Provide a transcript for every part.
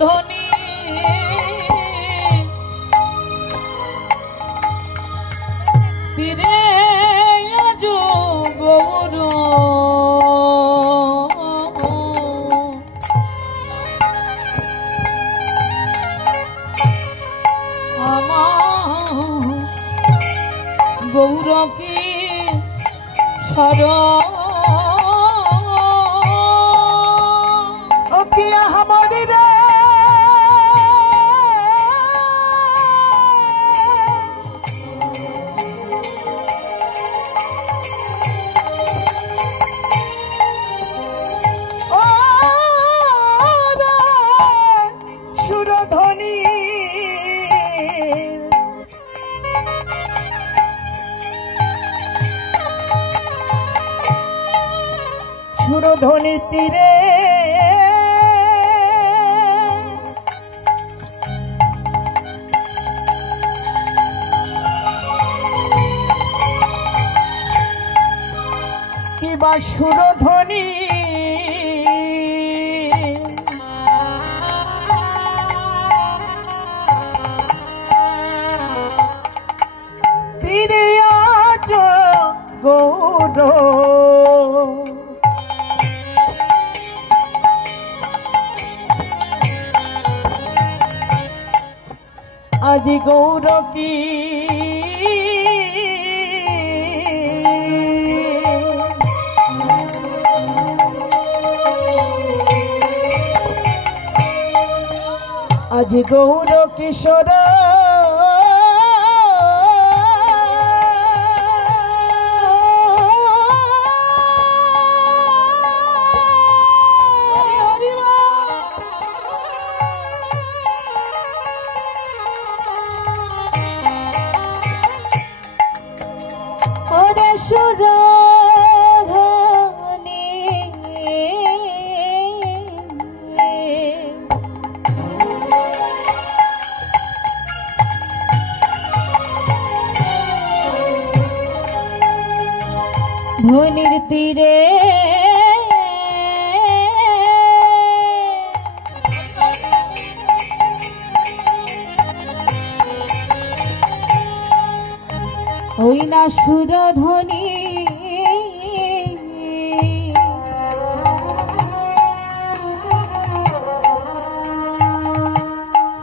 সুরধ্বনি তীরে আজ গৌর গৌর কি সর হামারি রে সুরধ্বনি সুরধ্বনি তীরে কিবা সুরধ্বনি তীরে আজ গৌর আজি গৌর কি আজি গৌর কিশোর সুরধ্বনি ধ্বনির তীরে ওই না সুরধ্বনি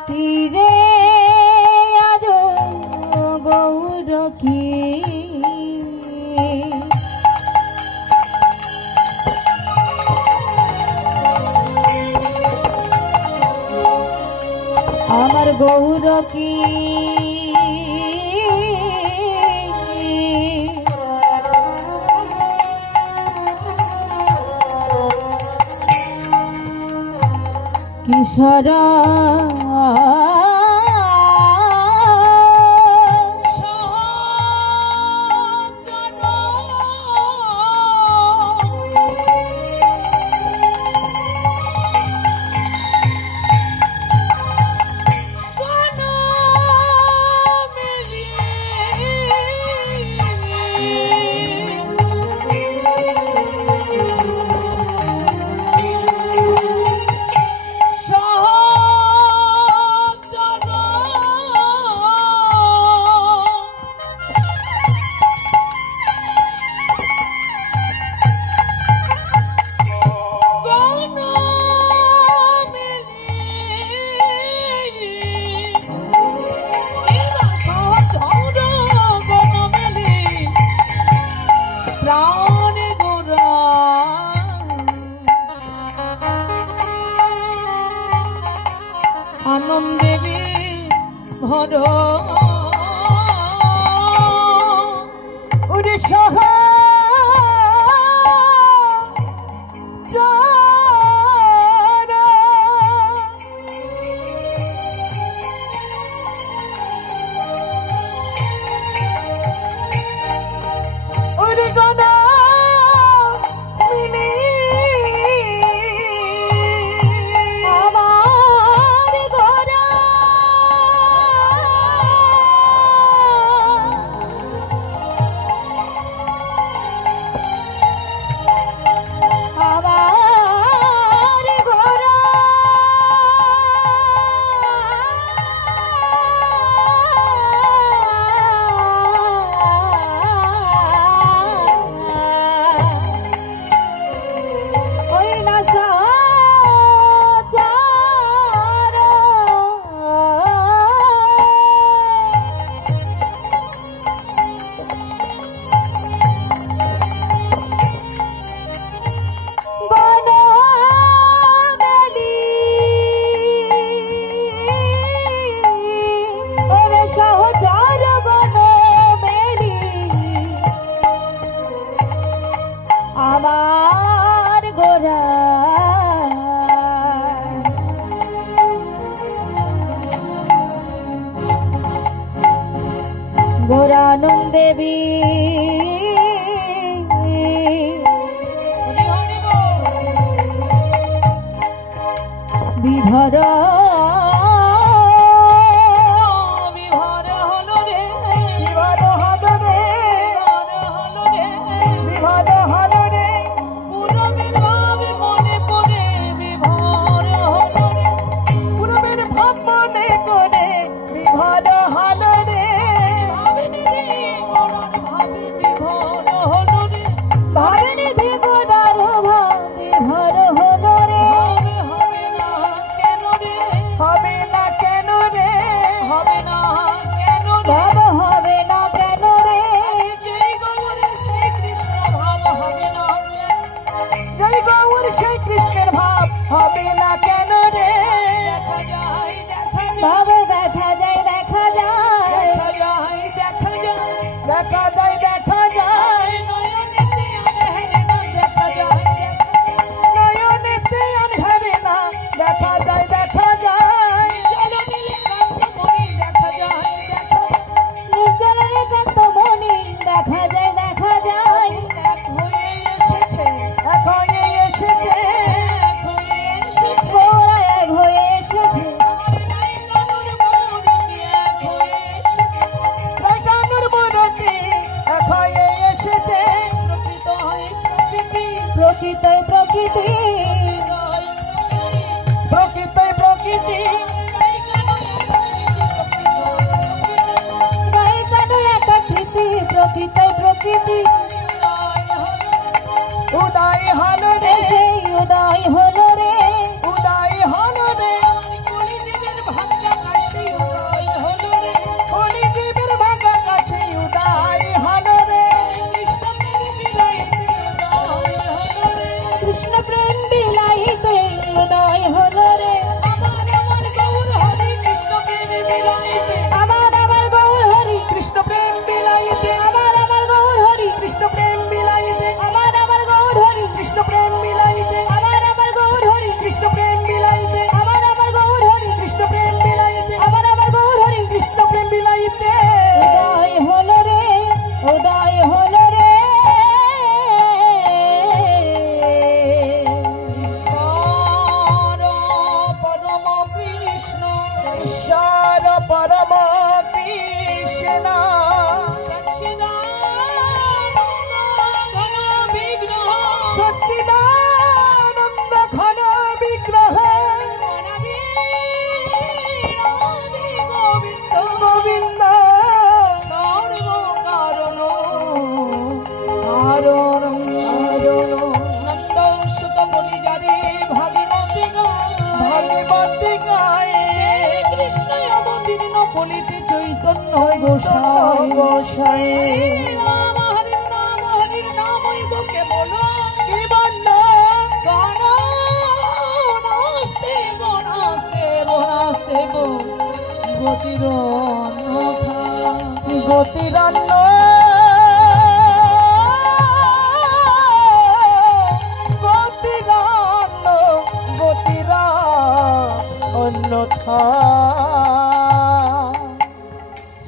তীরে আজ গৌর কি আমার গৌর কি কিশোর আনন্দেবী ভর ওরে সহা ওরে গনা বিভর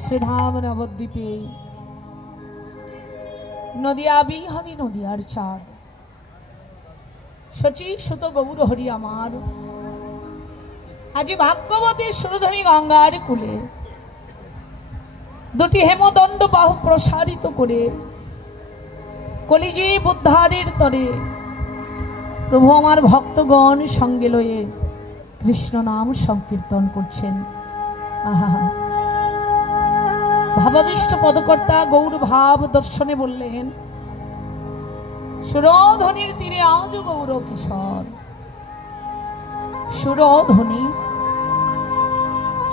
শ্রীধাম নবদ্বীপে নদিয়া বিহারী নদিয়ার চাঁদ শচী সুত গৌর হরি আমার আজি ভাগ্যবতী সুরধনী গঙ্গার কূলে দুটি হেমদণ্ড বাহু প্রসারিত করে কলিজীব উদ্ধারের তরে প্রভু আমার ভক্তগণ সঙ্গে লয়ে কৃষ্ণ নাম সংকীর্তন করছেন। আহা, ভাবাবিষ্ট পদকর্তা গৌর ভাব দর্শনে বললেন, সুরধ্বনির তীরে আজ গৌর কিশোর। সুরধ্বনি,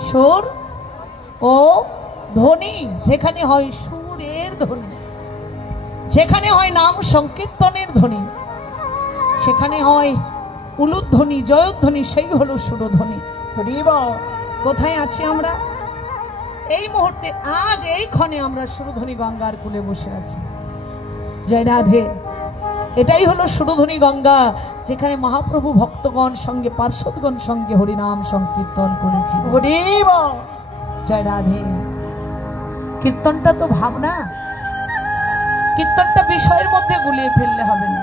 সুর ও ধ্বনি, যেখানে হয় সুরের ধ্বনি, যেখানে হয় নাম সংকীর্তনের ধ্বনি, সেখানে হয় উলুধ্বনি, জয়ধ্বনি, সেই হলো সুরধ্বনি। কোথায় আছি আমরা এই মুহূর্তে? আজ এই ক্ষণে আমরা সুরধ্বনি গঙ্গার কূলে বসে আছি। জয় রাধে। এটাই হলো সুরধ্বনি গঙ্গা, যেখানে মহাপ্রভু ভক্তগণ সঙ্গে পার্শ্বদগণ সঙ্গে হরিনাম সংকীর্তন করেছি। জয় রাধে। কীর্তনটা তো ভাবনা, কীর্তনটা বিষয়ের মধ্যে গুলিয়ে ফেললে হবে না।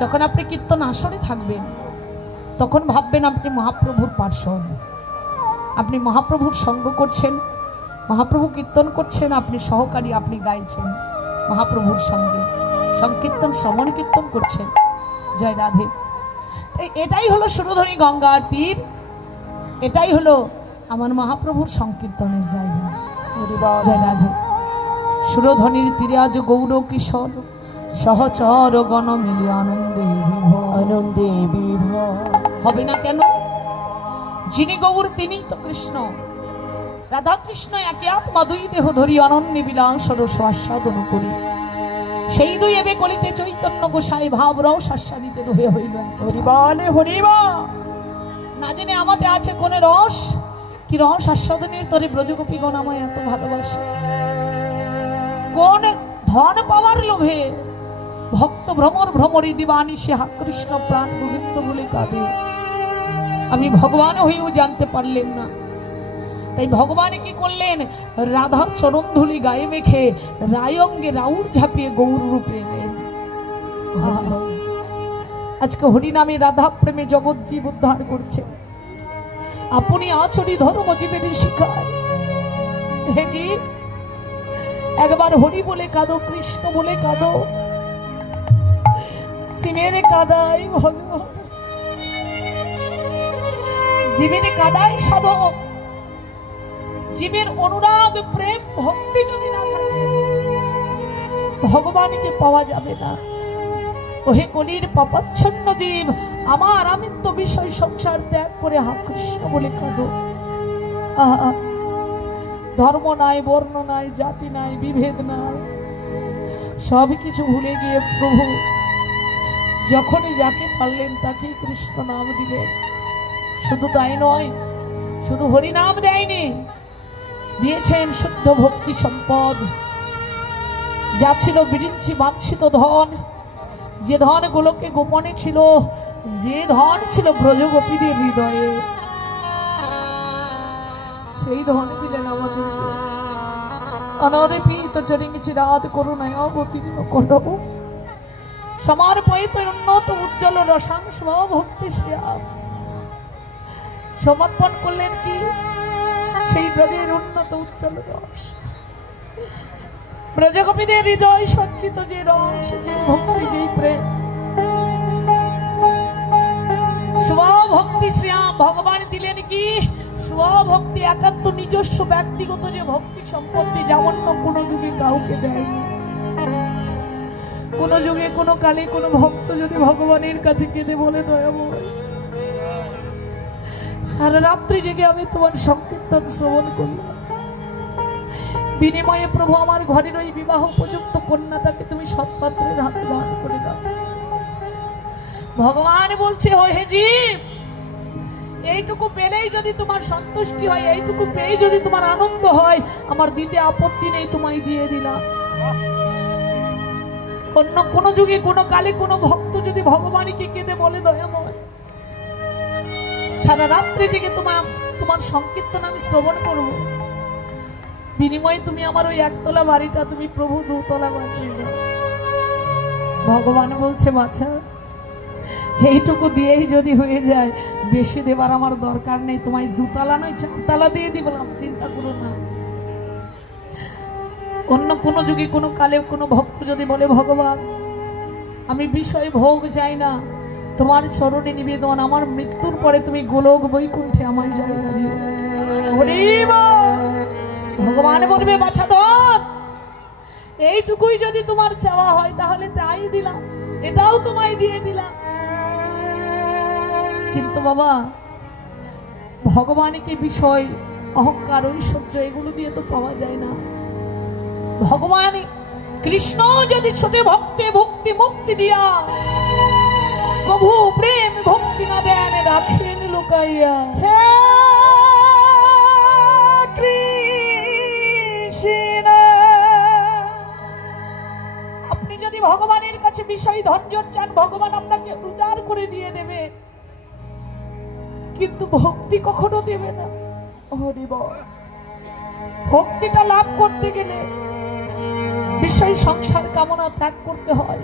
যখন আপনি কীর্তন আসরে থাকবেন তখন ভাববেন আপনি মহাপ্রভুর পার্শ্বদ, আপনি মহাপ্রভুর সঙ্গ করছেন, মহাপ্রভু কীর্তন করছেন, আপনি সহকারী, আপনি গাইছেন মহাপ্রভুর সঙ্গে, সংকীর্তন শ্রবণ কীর্তন করছেন। জয় রাধে। এটাই হলো সুরধনী গঙ্গার তীর, এটাই হলো আমার মহাপ্রভুর সংকীর্তনের জায়গা। জয় রাধে। সুরধনীর তীরে আজ গৌর কিশোর সহচর গণ মিলে আনন্দে আনন্দে বিভোর হবে না কেন? যিনি গৌর তিনি তো কৃষ্ণ। রাধা কৃষ্ণ একে আত্মা দুই দেহ ধরি অনন্যে বিলাস রস আস্বাদন করি। সেই দুই এবে কলিতে চৈতন্য গোসাই ভাব রস আস্বাদিতে দোহে হইল। হরিবালে হরিবা না জেনে আমাতে আছে কোন রস, কি রস আস্বাদনের তরে ব্রজগোপীগণ আমায় এত ভালোবাসে। কোন ধন পাওয়ার লোভে ভক্ত ভ্রমর ভ্রমরী দিবানি সে কৃষ্ণ প্রাণ গোবিন্দ বলে কাঁদে। আমি ভগবান হয়েও জানতে পারলেন না, তাই ভগবান কি করলেন? রাধার চরণ ধুলি গায়ে মেখে রায়ঙ্গে রাউর ঝাঁপিয়ে গৌর রূপে এলেন। আজকে হরিনামে রাধা প্রেমে জগৎ জীব উদ্ধার করছে। আপনি আচরি ধর্ম জীবের শিখায়। হে জীব, একবার হরি বলে কাঁদো, কৃষ্ণ বলে কাঁদো। জীবের কাদাই ভজন, জীবের কাদাই সাধক। জীবের অনুরাগ প্রেম ভক্তি যদি না থাকে ভগবানকে পাওয়া যাবে না। ওহে কলির পাপাচ্ছন্ন জীব, আমার আমিত্ব বিষয় সংসার ত্যাগ করে হা কৃষ্ণ বলে কাঁদো। ধর্ম নাই, বর্ণ নাই, জাতি নাই, বিভেদ নাই, সব কিছু ভুলে গিয়ে প্রভু যখনই যাকে পারলেন তাকে কৃষ্ণ নাম দিলেন। শুধু তাই নয়, শুধু হরি নাম দেয়নি, দিয়েছেন শুদ্ধ ভক্তি সম্পদ। যা ছিল বিরিঞ্চি বাঞ্ছিত ধন, যে ধন গুলোকে গোপনে ছিল, যে ধন ছিল ব্রজগোপীদের হৃদয়ে, সেই ধন দিলেন আমাদের। অনরেপিত চরিঙেছি রাত করুণায় অবতীর্ণ করো সমর্পয়িত উন্নত উজ্জ্বল রসাংশ ভক্তি শ্যাম। সমর্পণ করলেন কি? সেই ব্রজের উন্নত উজ্জ্বল রস, ব্রজগোপীদের হৃদয় সঞ্চিত যে রস, যে ভক্তি, যে প্রেম, স্বভক্তি শ্যাম। ভগবান দিলেন কি? স্বভক্তি, একান্ত নিজস্ব ব্যক্তিগত যে ভক্তি সম্পত্তি, যেমন কোনো যুগে কাউকে দেয়নি। কোন যুগে কোন কালে কোন ভক্ত যদি ভগবানের কাছে কেঁদে বলে, দয়াময় সারা রাত্রি জেগে আমি তোমার সংকীর্তন শ্রবণ করলাম, বিনিময়ে প্রভু আমার ঘরের ওই বিবাহ উপযুক্ত কন্যাটাকে তুমি সৎপাত্রের হাতে দান করে দাও। ভগবান বলছে, ও হে জীব, এইটুকু পেলেই যদি তোমার সন্তুষ্টি হয়, এইটুকু পেয়ে যদি তোমার আনন্দ হয়, আমার দিতে আপত্তি নেই, তোমায় দিয়ে দিলাম। অন্য কোন যুগে কোন কালে কোন ভক্ত যদি ভগবানকে কেঁদে বলে, দয়াময় সারা রাত্রি জেগে তোমার সংকীর্তন আমি শ্রবণ করব, বিনিময়ে তুমি আমার ওই একতলা বাড়িটা তুমি প্রভু দুতলা বানিয়ে দাও। ভগবান বলছে, বাছা এইটুকু দিয়েই যদি হয়ে যায়, বেশি দেবার আমার দরকার নেই, তোমায় দুতলা নয় 4 তলা দিয়ে দিলাম, চিন্তা করো না। অন্য কোন যুগে কোন কালে কোন ভক্ত যদি বলে, ভগবান আমি বিষয় ভোগ চাই না, তোমার চরণে নিবেদন, আমার মৃত্যুর পরে তুমি গোলক বৈকুণ্ঠে আমার জায়গা দিও। ভগবান বলবে, বাছাধন এইটুকুই যদি তোমার চাওয়া হয় তাহলে তাই দিলাম, এটাও তোমায় দিয়ে দিলাম। কিন্তু বাবা, ভগবানকে বিষয়, অহংকার, ঐশ্বর্য এগুলো দিয়ে তো পাওয়া যায় না। ভগবান কৃষ্ণ যদি ছোটে ভক্তে ভক্তি মুক্তি দিয়া প্রভু প্রেম ভক্তি না দেন, রাখেন লুকাইয়া। হে কৃষ্ণ, আপনি যদি ভগবানের কাছে বিষয় ধৈর্য চান, ভগবান আপনাকে উজাড় করে দিয়ে দেবে, কিন্তু ভক্তি কখনো দেবে না। ভক্তিটা লাভ করতে গেলে বিষয় সংসার কামনা ত্যাগ করতে হয়।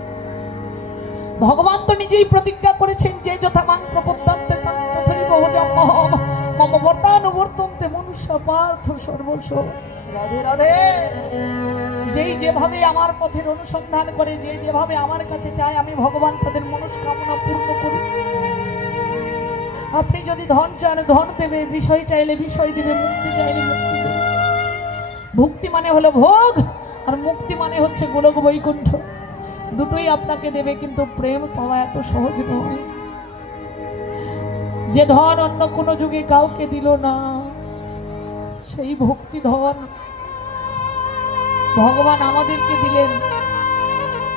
ভগবান তো নিজেই প্রতিজ্ঞা করেছেন যে যথা মাং প্রপদ্যন্তে তথৈব ভজাম্যহম মম বর্তানুবর্তন্তে মনুষ্য পার্থ সর্বস্ব। রাধে রাধে। যেই যেভাবে আমার পথের অনুসন্ধান করে, যে যেভাবে আমার কাছে চায়, আমি ভগবান তাদের মনস্কামনা পূর্ণ করি। আপনি যদি ধন চান ধন দেবে, বিষয় চাইলে বিষয় দেবে, মুক্তি চাইলে মুক্তি দেবে। ভক্তি মানে হলো ভোগ, আর মুক্তি মানে হচ্ছে গোলক বৈকুণ্ঠ। দুটোই আপনাকে দেবে, কিন্তু প্রেম পাওয়া এত সহজ নয়। যে ধন অন্য কোনো যুগে কাউকে দিল না, সেই ভক্তি ধন ভগবান আমাদেরকে দিলেন।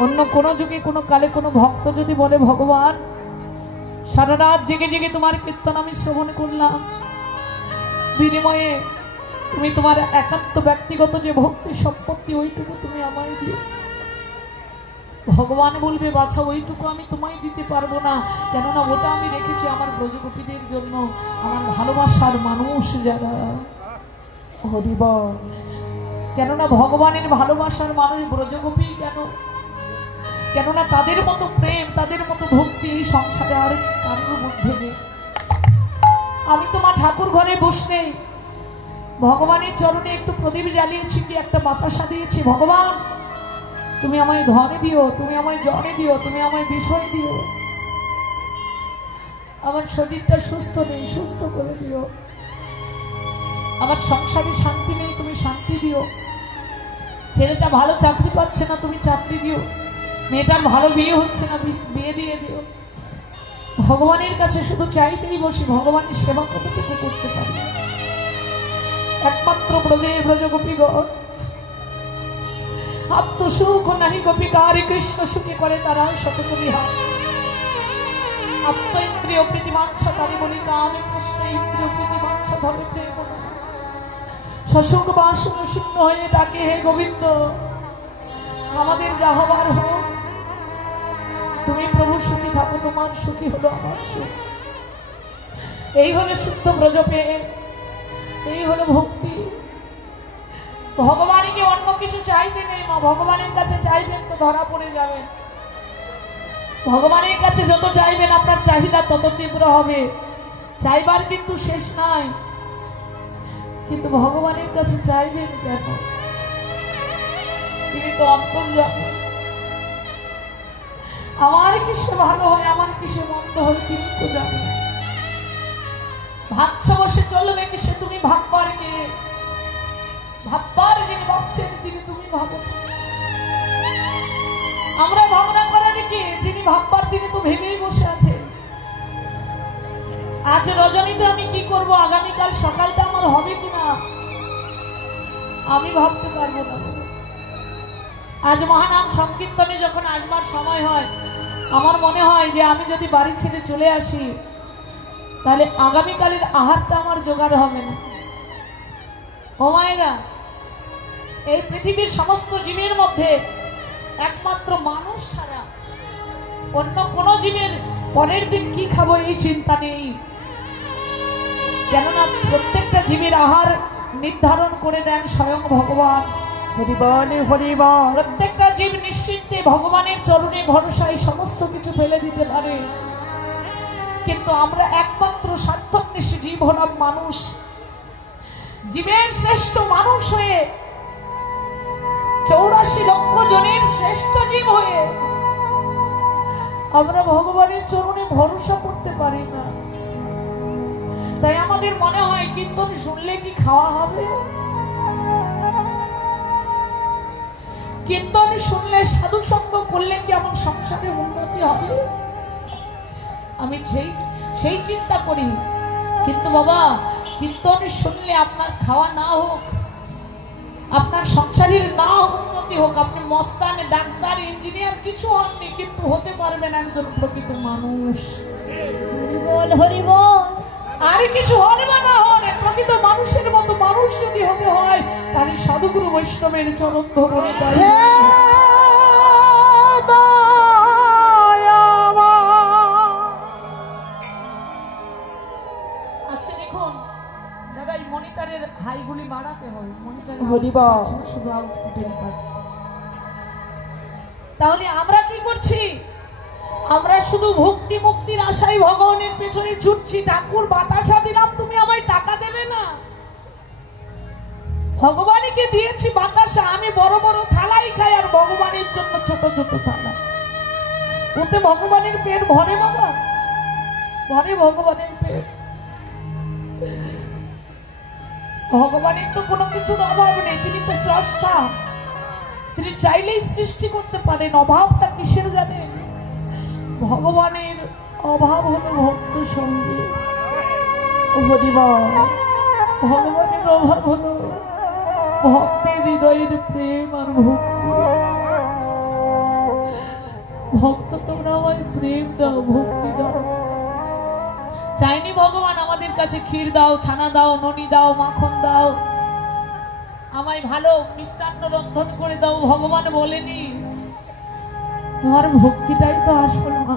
অন্য কোনো যুগে কোনো কালে কোনো ভক্ত যদি বলে, ভগবান সারা রাত জেগে জেগে তোমার কীর্তন আমি শ্রবণ করলাম, বিনিময়ে তুমি তোমার একান্ত ব্যক্তিগত যে ভক্তি সম্পত্তি ওইটুকু তুমি আমায় দিও। ভগবান বলবে, বাছা ওইটুকু আমি তোমায় দিতে পারবো না, কেননা ওটা আমি রেখেছি আমার ব্রজগোপীদের জন্য, আমার ভালোবাসার মানুষ যারা। হরি বল। কেননা ভগবানের ভালোবাসার মানুষ ব্রজগোপী কেন? কেননা তাদের মতো প্রেম, তাদের মতো ভক্তি এই সংসারে আর কারোর মধ্যে নেই। আমি তোমার ঠাকুর ঘরে বসলে ভগবানের চরণে একটু প্রদীপ জ্বালিয়েছি, কি একটা বাতাসা দিয়েছি, ভগবান তুমি আমায় ধনে দিও, তুমি আমায় জনে দিও, তুমি আমায় বিষয় দিও। আমার শরীরটা সুস্থ নেই, সুস্থ করে দিও। আমার সংসারে শান্তি নেই, তুমি শান্তি দিও। ছেলেটা ভালো চাকরি পাচ্ছে না, তুমি চাকরি দিও। মেয়েটার ভালো বিয়ে হচ্ছে না, বিয়ে দিয়ে দিও। ভগবানের কাছে শুধু চাইতেই বসি, ভগবানের সেবা কতটুকু করতে পারি। একমাত্র ব্রজে ব্রজগোপীগণ আত্মসুখ নাহি গোপিকার কৃষ্ণ সুখী করে তারা শতক বিহার। আত্ম ইন্দ্রিয় প্রীতিমাচ্ছা তারি বলি কাম কৃষ্ণ ইন্দ্রিয় প্রীতিমাচ্ছা ধরে প্রেম। সসুখ বাসন শূন্য হয়ে ডাকে, হে গোবিন্দ আমাদের যা হবার হোক, তুমি প্রভু সুখী থাকো, তোমার সুখী হলো আমার সুখ। এই হলো শুদ্ধ ব্রজপ্রেম, এই হলো ভক্তি। ভগবানকে অন্য কিছু চাইতে নেই মা। ভগবানের কাছে চাইবেন তো ধরা পড়ে যাবেন। ভগবানের কাছে যত চাইবেন আপনার চাহিদা তত তীব্র হবে। চাইবার কিন্তু শেষ নাই, কিন্তু ভগবানের কাছে চাইবেন কেন? তিনি তো অন্তর্যামী। আমার কিসে ভালো হয়, আমার কিসে মন্দ হয় তিনি তো জানেন। ভাবছে বসে চলবে কিসে, তুমি ভাববার কে? ভাববার যিনি ভাবছেন তিনি, তুমি ভাবো। আমরা ভাবনা করার কে? যিনি ভাববার তিনি তো ভেবেই বসে আছেন। আজ রজনীতে আমি কি করব, আগামীকাল সকালটা আমার হবে কিনা আমি ভাবতে পারবো না। আজ মহানাম সংকীর্তনে যখন আসবার সময় হয়, আমার মনে হয় যে আমি যদি বাড়ি ছেড়ে চলে আসি তাহলে আগামীকালের আহারটা আমার জোগাড় হবে না। ও মায়েরা, এই পৃথিবীর সমস্ত জীবের মধ্যে একমাত্র মানুষ ছাড়া অন্য কোন জীবের পরের দিন কি খাবো এই চিন্তা নেই। কেননা প্রত্যেকটা জীবের আহার নির্ধারণ করে দেন স্বয়ং ভগবান। প্রত্যেকটা জীব নিশ্চিন্তে ভগবানের চরণে ভরসায় সমস্ত কিছু ফেলে দিতে পারে, কিন্তু আমরা একমাত্র স্বার্থন্বেষী জীব হলাম মানুষ। জীবের শ্রেষ্ঠ মানুষ হয়ে, 84 লক্ষ জনের শ্রেষ্ঠ জীব হয়ে আমরা ভগবানের চরণে ভরসা করতে পারি না। তাই আমাদের মনে হয় কীর্তন শুনলে কি খাওয়া হবে, কীর্তন শুনলে সাধু সঙ্গ করলে কি আমার সংসারে উন্নতি হবে, আমি সেই চিন্তা করি। কিন্তু বাবা, কীর্তন শুনলে আপনার খাওয়া না হোক, আপনার সংসারের না উন্নতি হোক, আপনি মস্তান, ডাক্তার, ইঞ্জিনিয়ার কিছু হননি, কিন্তু হতে পারবেন একজন প্রকৃত মানুষ। হরিবল হরিবল। আর কিছু হন বা না হন, প্রকৃত মানুষের মতো মানুষ যদি হতে হয় তাহলে সাধুগুরু বৈষ্ণবের চরণ ধরণে তাই। আচ্ছা দেখুন দাদা, এই মনিটরের হাইগুলি বাড়াতে হবে। মনিটরে শুধু আউটপুটে লেখা আছে। তাহলে আমরা কি করছি? আমরা শুধু ভক্তি মুক্তির আশায় ভগবানের পেছনে ছুটছি। ঠাকুর বাতাসা দিলাম, তুমি আমায় টাকা দেবে না। ভগবানকে দিয়েছি বাতাসা, আমি বড় বড় থালাই খাই আর ভগবানের জন্য ছোট ছোট থালা। ওতে ভগবানের পেট ভরে বাবা? ভরে ভগবানের পেট? ভগবানের তো কোনো কিছুর অভাব নেই, তিনি তো স্রষ্টা। তিনি চাইলেই সৃষ্টি করতে পারেন। অভাবটা কিসের জানেন? ভগবানের অভাব হলো ভক্ত সঙ্গে। ভগবানের অভাব হলো ভক্তের হৃদয়ের প্রেম আর ভক্তি। ভক্ত তোমরা আমায় প্রেম দাও, ভক্তি দাও। চাইনি ভগবান আমাদের কাছে ক্ষীর দাও, ছানা দাও, ননি দাও, মাখন দাও, আমায় ভালো মিষ্টান্ন রন্ধন করে দাও। ভগবান বলেনি। তোমার ভক্তিটাই তো আসল মা।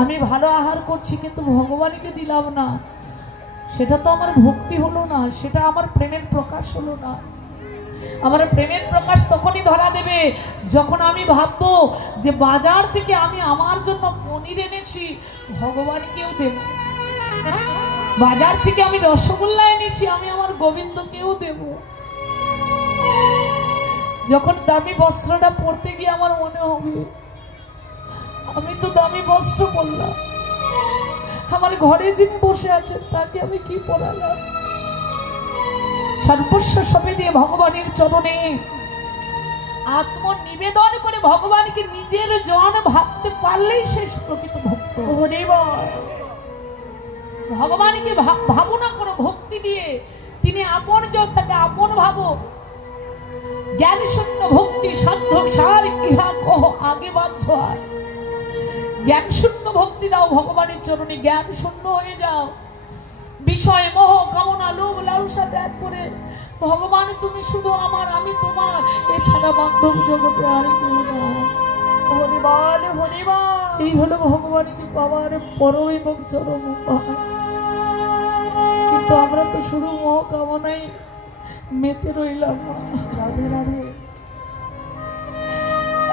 আমি ভালো আহার করছি কিন্তু ভগবানকে দিলাম না, সেটা তো আমার ভক্তি হলো না, সেটা আমার প্রেমের প্রকাশ হলো না। আমার প্রেমের প্রকাশ তখনই ধরা দেবে যখন আমি ভাববো যে বাজার থেকে আমি আমার জন্য পনির এনেছি, ভগবানকেও দেব। বাজার থেকে আমি রসগোল্লা এনেছি, আমি আমার গোবিন্দকেও দেব। যখন দামি বস্ত্রটা পরতে গিয়ে আমার মনে হবে আমি তো দামি বস্ত্র পরলাম, আমার ঘরে যিনি বসে আছেন তাকে আমি কি পরালাম। সর্বস্ব সঁপে দিয়ে ভগবানের চরণে আত্মনিবেদন করে ভগবানকে নিজের জন ভাবতে পারলেই শেষ প্রকৃত ভক্ত। ভগবানকে ভাবো না কোনো ভক্তি দিয়ে, তিনি আপন জন, তাকে আপন ভাবো। জ্ঞান শূন্য ভক্তি সাধ্য সার, ইহা কহ আগে বাধ্য হয়। জ্ঞান শূন্য ভক্তি দাও ভগবানের চরণে, জ্ঞান শূন্য হয়ে যাও। বিষয় মোহ কামনা লোভ লালসা ত্যাগ করে ভগবান তুমি শুধু আমার, আমি তোমার, এছাড়া বান্ধব জগতে আর কেউ না। এই হলো ভগবানকে পাওয়ার পরম এবং চরম উপায়। কিন্তু আমরা তো শুধু মোহ কামনায় মেতে রইলাম। রাধে রাধে।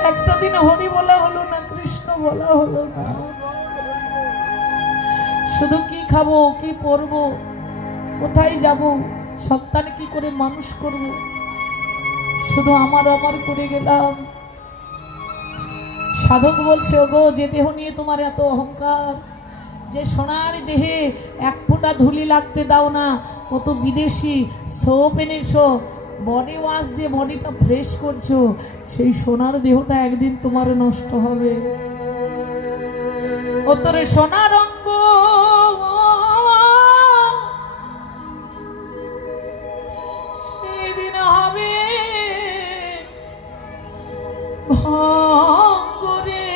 একটা দিন হরি বলা হলো না, কৃষ্ণ বলা হলো না। শুধু কি খাবো, কি পরবো, কোথায় যাব, সন্তান কি করে মানুষ করব, শুধু আমার আমার করে গেলাম। সাধক বলছে, ওগো যে দেহ নিয়ে তোমার এত অহংকার, যে সোনার দেহে এক ফোঁটা ধুলি লাগতে দাও না, কত বিদেশি সোপ এনেছো, বডি ওয়াশ দিয়ে বডিটা ফ্রেশ করছো, সেই সোনার দেহটা একদিন তোমার নষ্ট হবে। ও তোরে সোনার অঙ্গ সেদিন হবে ভঙ্গরে।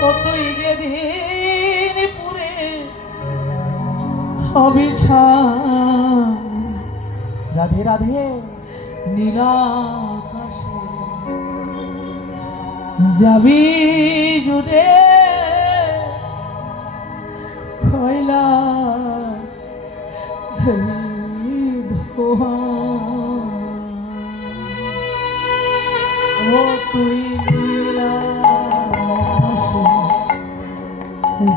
কতই যেদিন পুরে হবে ছাই। রাধে রাধে। নীলাকাশে যাবি জুড়ে খয়লা ধোয়া। ও তুই নীলাকাশে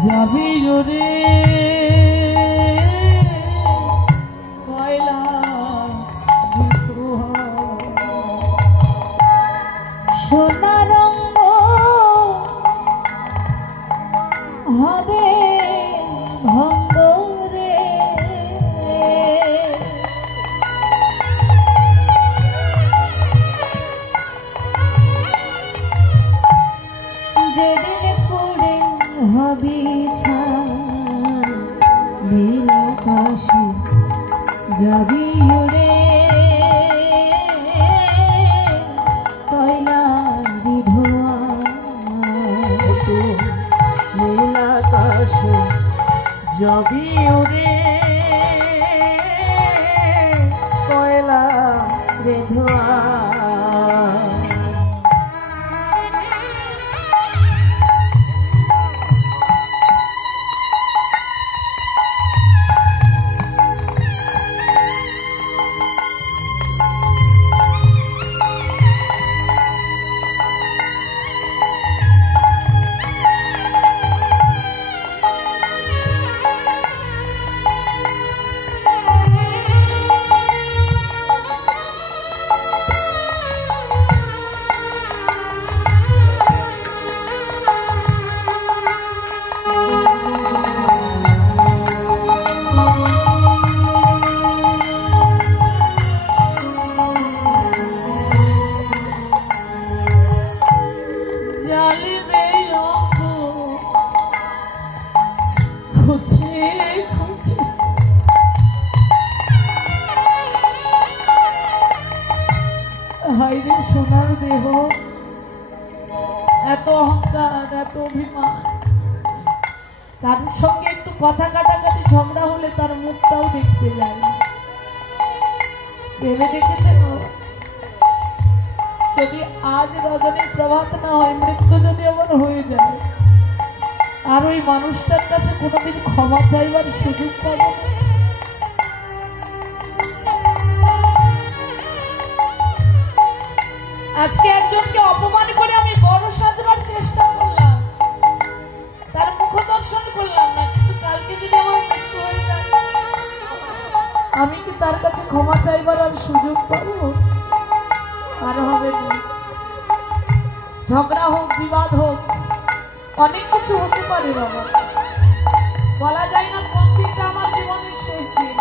যাবি জুড়ে সোনার রঙ হবে ভঙ্গরে। যেদিন পড়ে হবি ছাই, নীলাকাশে যাবি উড়ে যাবি উড়ে কয়লা রে ধোয়া। হোক, এত অহংকার, এত অভিমান, কারোর সঙ্গে একটু কথা কাটাকাটি ঝগড়া হলে তার মুখটাও দেখতে যায়। ভেবে দেখেছেন যদি আজ রজনীর প্রভাত না হয়, মৃত্যু যদি আমার হয়ে যায়, আর ওই মানুষটার কাছে কোনোদিন ক্ষমা চাইবার সুযোগ পাবো না। আজকে একজনকে অপমান করে আমি বড় সাজবার চেষ্টা করলাম, তার মুখ দর্শন করলাম না, কিন্তু কালকে যদি আমার মৃত্যু হয়ে যায়, আমি কি তার কাছে ক্ষমা চাইবার আর সুযোগ পাবো? আর হবে না। ঝগড়া হোক, বিবাদ হোক, অনেক কিছু হতে পারে বাবা, বলা যায় না কোন দিনটা আমার জীবনের শেষ দিন।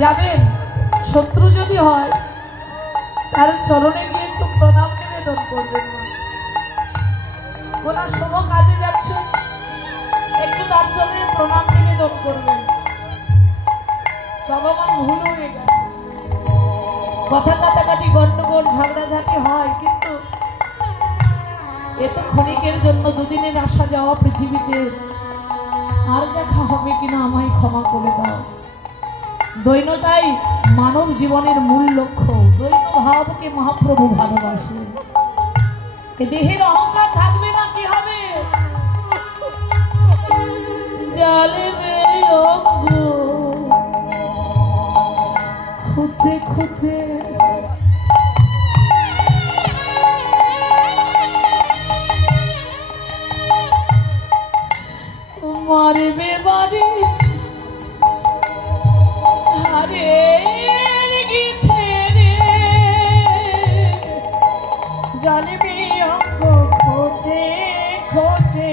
যাবেন, শত্রু যদি হয় তার চরণে গিয়ে একটু প্রণাম নিবেদন করবেন না। কোন শুভ কাজে যাচ্ছেন, একটু তার চরণে প্রণাম নিবেদন করবেন। ভগবান ভুল হয়ে গেছে, কথা কাটাকাটি, গন্ডগোল, ঝগড়াঝাটি হয়, কিন্তু এত ক্ষণিকের জন্য, দুদিনের আসা যাওয়া পৃথিবীতে, আর দেখা হবে কিনা আমায় ক্ষমা করে দাও। দৈন্যটাই মানব জীবনের মূল লক্ষ্য। দৈন্য ভাবকে মহাপ্রভু ভালোবাসে। এ দেহের অহংকার থাকবে না, কি হবে? জালে মেরে অঙ্গ খুঁজে খুঁজে মারবে বাড়ি, হারে গেছে রে জানবি অঙ্গ খোঁজে খোঁজে,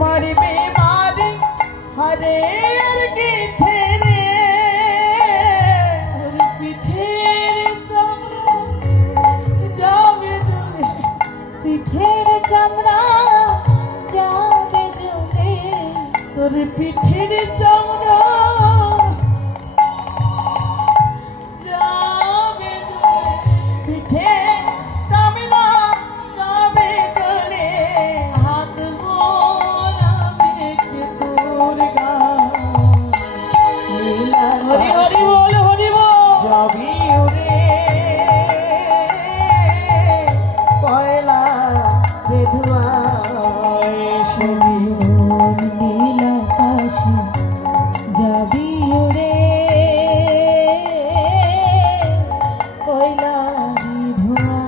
মারবে বাড়ি, হারে গেছে রে পিঠের চামড়া যাবে জলে, পিঠের চামড়া যাবে জ্বলে, তোর পিঠের চামড়া যাবে জলে, পিঠে চামড়া যাবে জলে, হাত বোলাবে কে তোর গান। হরি হরি বল, হরি বল। যাবি রে পয়লা বেধুয়ায় ছবি, নীল আকাশে যাবি রে কয়লারি ধোঁয়া,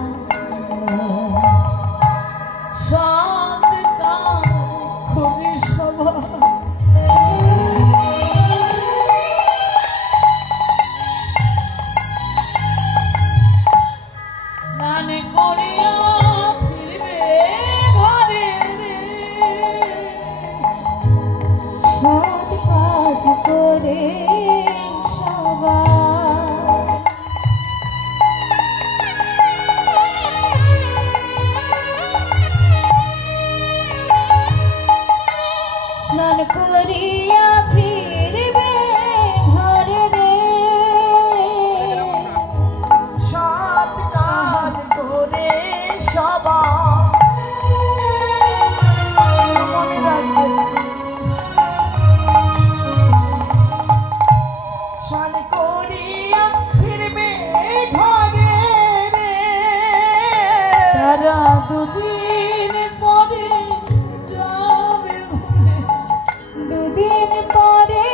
সাত কান খুবই সভা, স্নান করিয়া ফিরবে ঘরে রে, সাত কাজ করে সবার, স্নান করিয়া ফিরবে ঘরে রে, সাত কাজ করে সবার। মনে রাখবেন, স্নান করিয়া ফিরবে ঘরে রে, তারা দুদিন পরে যাবে ভুলে, দুদিন পরে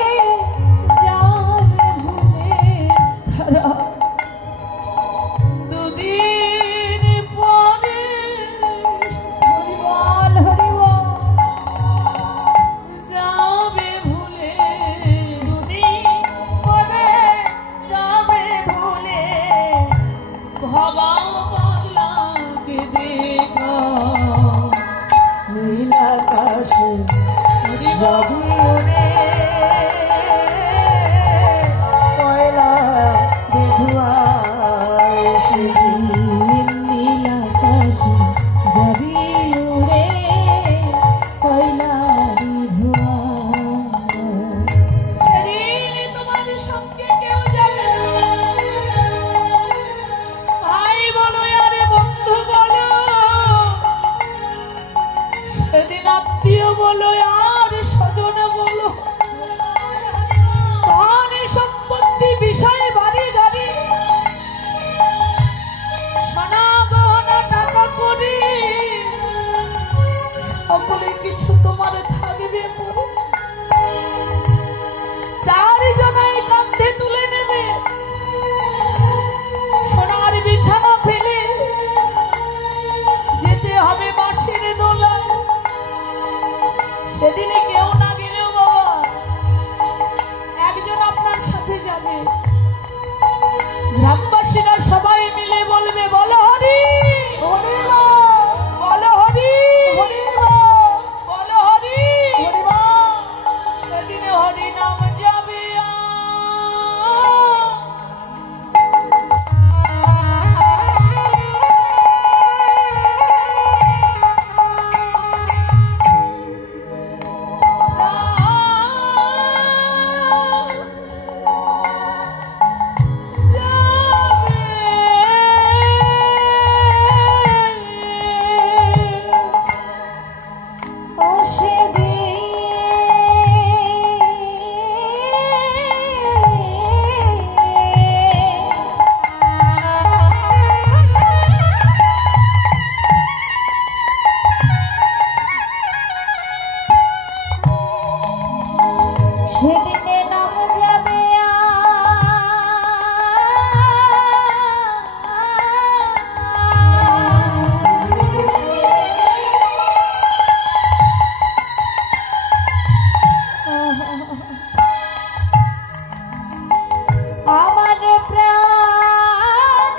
আমার প্রাণ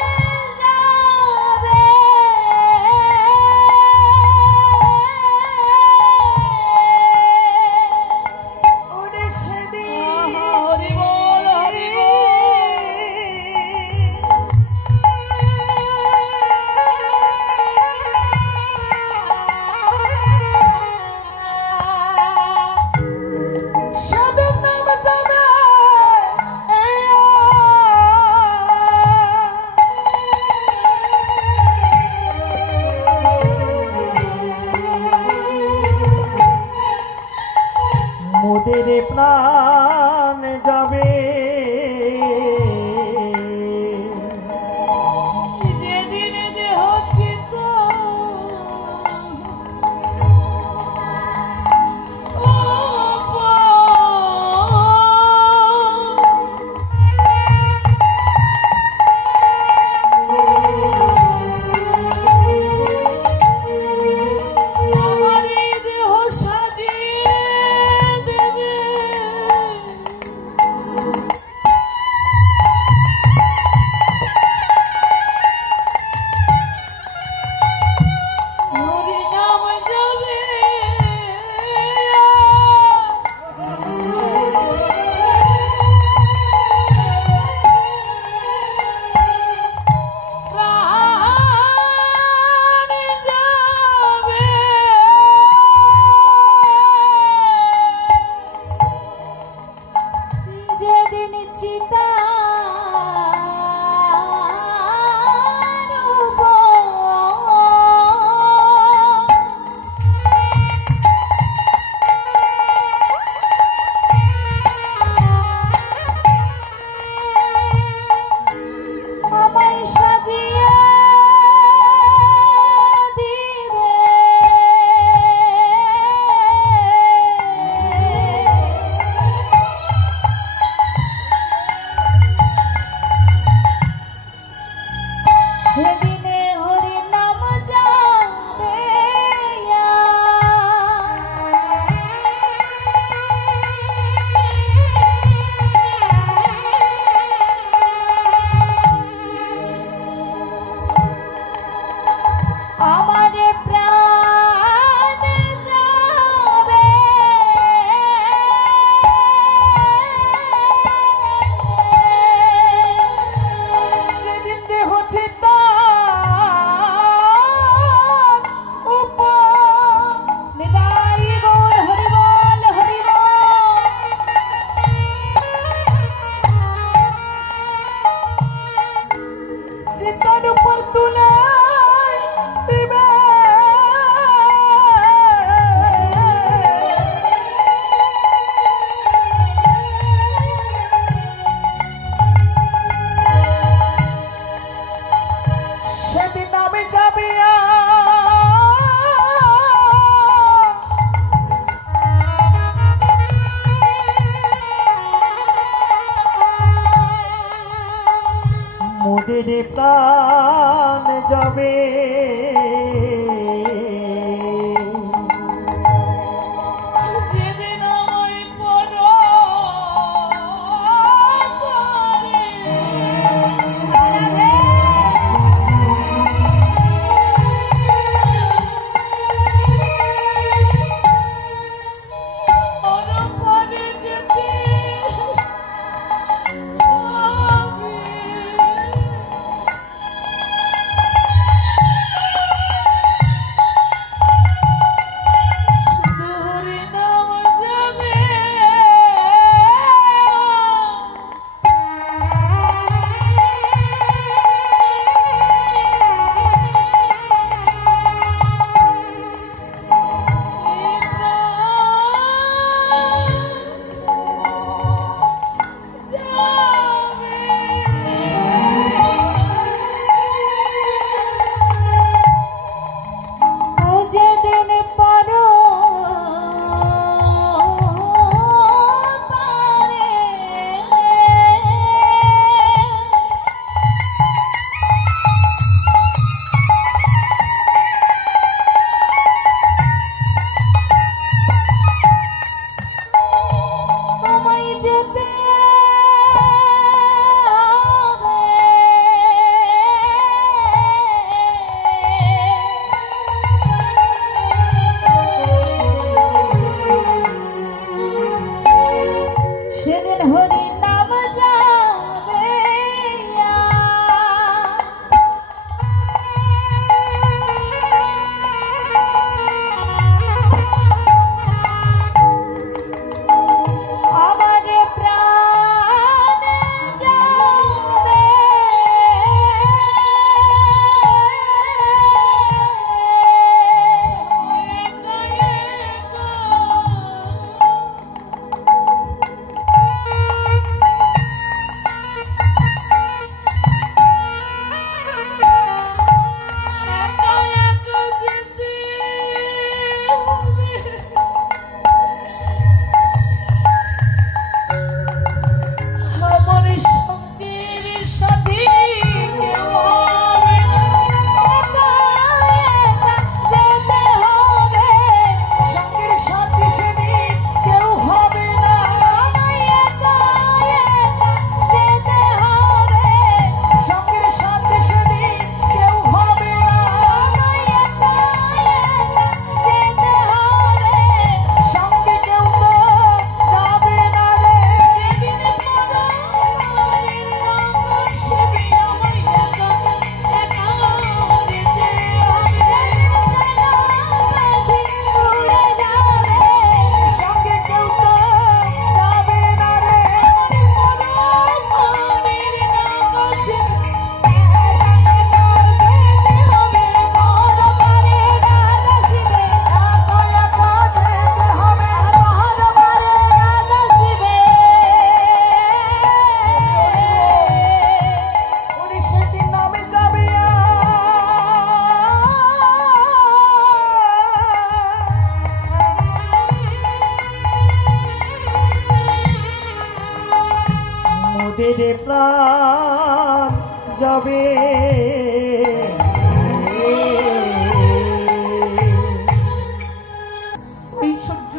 যাবে ওরে সেদিন হরি বল হরি সাধুর নাম যাবে মোদের প্রাণ যাবে যেদিন দেহ চিত আমার এই দেহ সাজিয়ে দেবে হরি নাম যাবে প্রাণ যাবে যেদিন চিতা আমায় সাজিয়ে দিবে সেদিনে হরি নাম যাবে আমার প্রাণ যাবে যেদিন দেহ চিতার উপর নিতাই গৌর হরি বল হরি চিতার উপর তুলে দিবে সেদিন আমি যাবি মোদের প্রাণ যাবে যেদিন আমায় পরো পরে যেতে হবে ওদের প্রাণ যাবে ঐশ্বর্য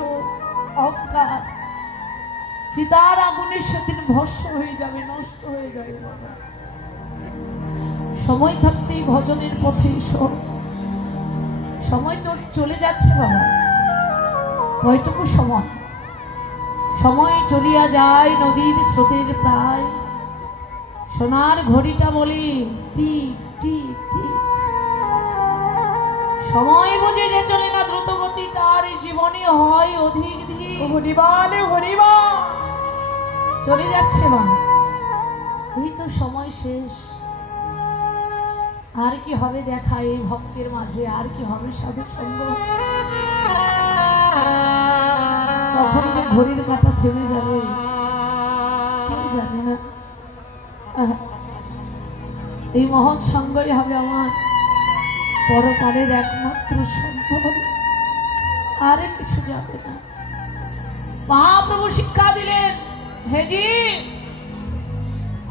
অহংকার সীতার আগুনের সেদিন ভস্ম হয়ে যাবে, নষ্ট হয়ে যাবে বাবা। সময় থাকতেই ভজনের পথে এসো। সময় তো চলে যাচ্ছে বাবা, কয়টুকু সময়, সময় চলিয়া যায় নদীর স্রোতের প্রায়। সোনার ঘড়িটা বলি টিক টিক টিক, সময় বুঝে যে চলে না দ্রুত গতি, তার জীবনে হয় অধিক ধীর। হরিবালে হরিবা চলে যাচ্ছে মা, এই তো সময় শেষ। আর কি হবে দেখা এই ভক্তের মাঝে, আর কি হবে সাধু সঙ্গ? কখন যে ঘড়ির কাঁটা থেমে যাবে কেউ জানে না। এই মহৎ সঙ্গই হবে আমার পরকালের একমাত্র সম্ভব, আর কিছু যাবে না। মহাপ্রভু শিক্ষা দিলেন, হে জি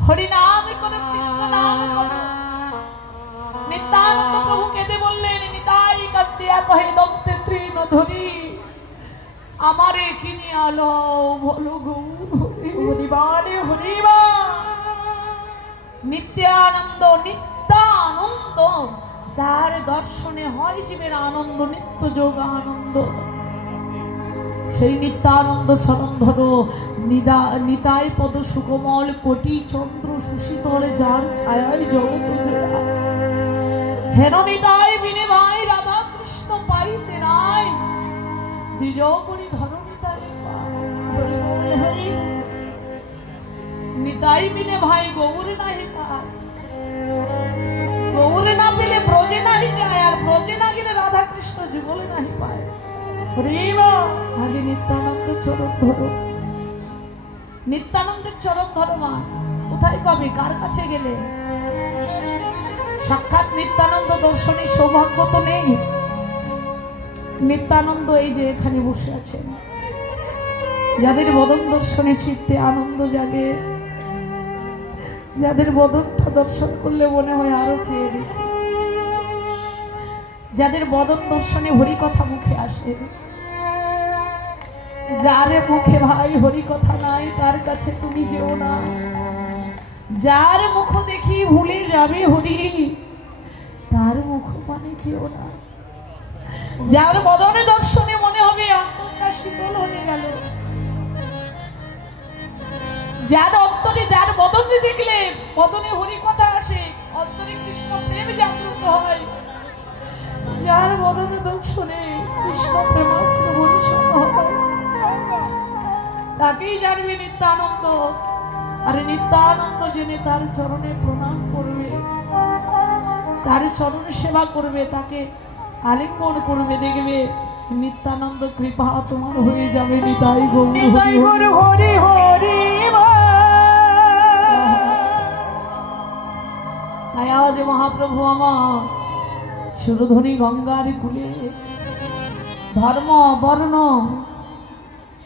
হরিনাম করো, কৃষ্ণ নাম করো। নিত্যানন্দ প্রভু কেঁদে বললেন, নিতাই কান্দিয়া কহে দন্তে তৃণ ধরি, আমারে কিনে আলো বলো গৌর হরিবালে হরিবা। নিত্যানন্দ নিত্যানন্দ, যার দর্শনে হয় জীবের আনন্দ, নিত্য যোগ আনন্দ, সেই নিত্যানন্দ চরণ ধরো। নিতাই পদ সুকমল কোটি চন্দ্র সুশীতলে, যার ছায়ায় জগৎ জোড়া। হেন নিতাই বিনে ভাই রাধা কৃষ্ণ পাইতে নাই, দৃঢ় করি ধর নিতাই হরি বল হরি। নিতাই বিনে ভাই গৌর নাহি পায়, গৌর না পেলে ব্রজে নাহি যায়, আর ব্রজে না গেলে রাধা কৃষ্ণ যুগলে নাহি পায়। আগে নিত্যানন্দ চরণ ধরো, নিত্যানন্দের চরণ ধরো মা। কোথায় পাবে, কার কাছে গেলে? সাক্ষাৎ নিত্যানন্দ দর্শনের সৌভাগ্য তো নেই। নিত্যানন্দ এই যে এখানে বসে আছেন, যাদের বদন দর্শনে চিত্তে আনন্দ জাগে, যাদের বদনটা দর্শন করলে মনে হয় আরো চেয়ে দেখি, যাদের বদন দর্শনে হরি কথা মুখে আসে, যার মুখে ভাই হরি কথা নাই তার কাছে তুমি যেও না। যার মুখ দেখি ভুলে যাবে হরি, তার মুখ মানে যেও না। যার বদনে দর্শনে মনে হবে অন্তরটা শীতল হয়ে গেল, যার অন্তরে, যার বদনে দেখলে বদনে হরি কথা আসে, অন্তরে কৃষ্ণ প্রেম জাগ্রত হয়, যার বদনে দর্শনে কৃষ্ণ প্রেমাশ্রবণীষণ হয়, তাকেই জানবে নিত্যানন্দ। আরে নিত্যানন্দ জেনে তার চরণে প্রণাম করবে, তার চরণ সেবা করবে, তাকে আলিঙ্গন করবে, দেখবে নিত্যানন্দ কৃপা তোমার হয়ে যাবে। নিতাই গৌর হরি হরি হরি। তাই আজ মহাপ্রভু আমার সুরধনী গঙ্গার কূলে ধর্ম বর্ণ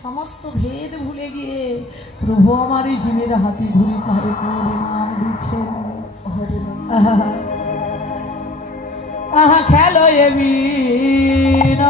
সমস্ত ভেদ ভুলে গিয়ে প্রভু আমার এই জীবের হাতে ধরে পারে করে নাম দিচ্ছেন। আহা খেলো এ বিনোদন